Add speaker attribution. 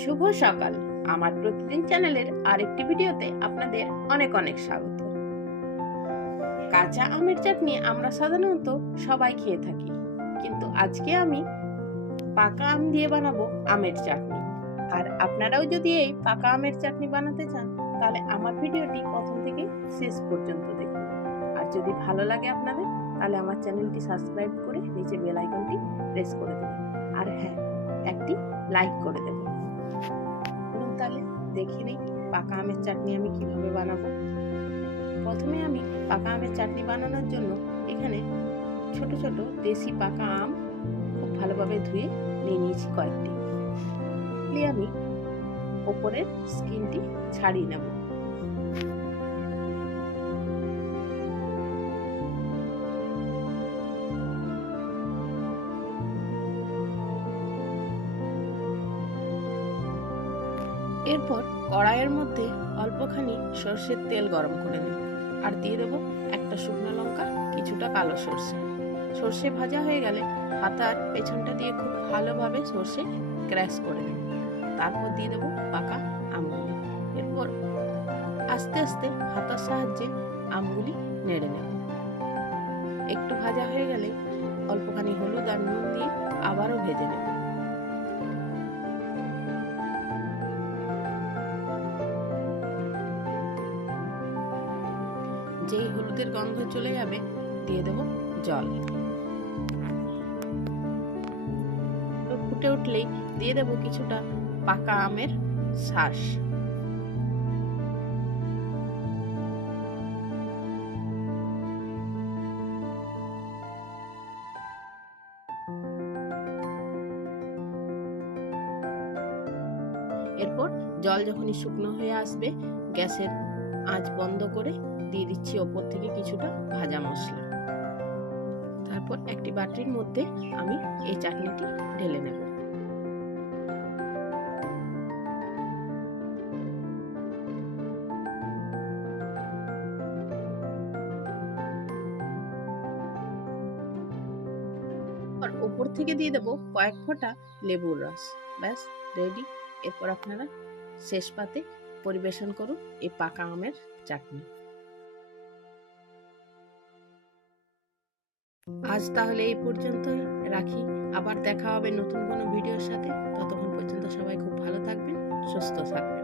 Speaker 1: শুভ সকাল। আমার প্রতিদিন চ্যানেলের আরেকটি ভিডিওতে আপনাদের অনেক অনেক স্বাগত। কাঁচা আমের চাটনি আমরা সাধারণত সবাই খেয়ে থাকি। কিন্তু আজকে আমি পাকা আম দিয়ে বানাবো আমের চাটনি। আর আপনারাও যদি এই পাকা আমের চাটনি বানাতে চান, তাহলে আমার ভিডিওটি প্রথম থেকে শেষ পর্যন্ত দেখুন। আর যদি ভালো লাগে আপনাদের, তাহলে আমার চ্যানেলটি সাবস্ক্রাইব করে নিচে বেল আইকনটি প্রেস করে দেবেন। আর হ্যাঁ একটি লাইক করে চলুন তাহলে দেখে নিই পাকা আমের চাটনি আমি কীভাবে বানাবো। প্রথমে আমি পাকা আমের চাটনি বানানোর জন্য এখানে ছোট ছোট দেশি পাকা আম খুব ভালোভাবে ধুয়ে নিয়ে নিয়েছি কয়েকটি। দিয়ে আমি ওপরের স্কিনটি ছাড়িয়ে নেব। এরপর কড়াইয়ের মধ্যে অল্পখানি সর্ষের তেল গরম করে নেব আর দিয়ে দেবো একটা শুকনো লঙ্কা, কিছুটা কালো সর্ষে। সর্ষে ভাজা হয়ে গেলে হাতার পেছনটা দিয়ে খুব ভালোভাবে সর্ষে ক্র্যাশ করে নেব। তারপর দিয়ে দেবো পাকা আমগুলি। এরপর আস্তে আস্তে হাতার সাহায্যে আমগুলি নেড়ে নেব। একটু ভাজা হয়ে গেলে অল্পখানি হলুদ আর নুন দিয়ে আবারও ভেজে নেব। যেই হলুদের গন্ধ চলে যাবে, দিয়ে দেব জল। ফুটে উঠলেই দিয়ে দেব কিছুটা পাকা আমের শ্বাস এরপর জল যখনই শুকনো হয়ে আসবে, গ্যাসের আঁচ বন্ধ করে দিয়ে দিচ্ছি ওপর থেকে কিছুটা ভাজা মশলা। তারপর একটি বাটির মধ্যে আমি এই চাটনিটি ঢেলে নেব। আর ওপর থেকে দিয়ে দেবো কয়েক ফোঁটা লেবুর রস। ব্যাস, রেডি। এরপর আপনারা শেষ পাতে পরিবেশন করুন এই পাকা আমের চাটনি। আজ তাহলে এই পর্যন্তই রাখি। আবার দেখা হবে নতুন কোনো ভিডিওর সাথে। ততক্ষণ পর্যন্ত সবাই খুব ভালো থাকবেন, সুস্থ থাকবেন।